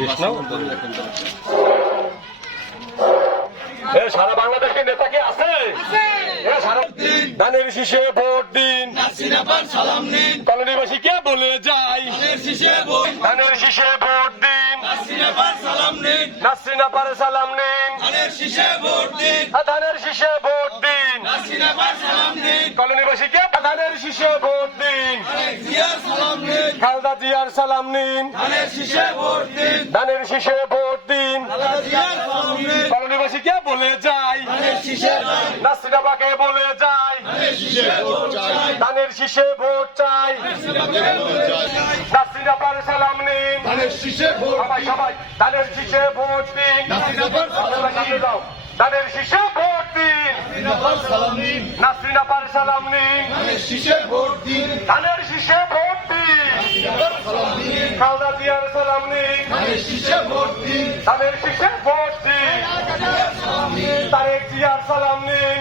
Rest নাও সারা বাংলাদেশের নেতা কি আছে? ধানের শীষে ভোট দিন। সালাম নিন। কলোনিবাসী কে বলে যাই? ধানের শীষে ভোট দিন। সালাম নিন। নাসরিনা পারে সালাম নিন। ধানের শীষে ভোট দিন। ধানের শীষে ভোট দিন। সিনেমার সালাম নিন। কলোনিবাসী কে ধানের শীষে ভোট দিন। সালাম নিন খালদা জিয়ার সালাম নিন ধানের শীষে ভোট দিন ধানের ভোট দিন জিয়ার সালাম নিন কলোনিবাসী কে বলে যাই শীষে বলে যাই ধানের শীষে ভোট চাই নাসরিনা পারে সালাম নিন সবাই সবাই ধানের শীষে ভোট দিন। ধানের শীষে ভোট দিন সালাম নিন ধানের শীষে ভোট দিন ধানের শীষে ভোট দিন সালাম নিন খালদা জিয়ার সালাম নেই। ধানের শীষে ভোট দিন তারেক জিয়ার সালাম নিন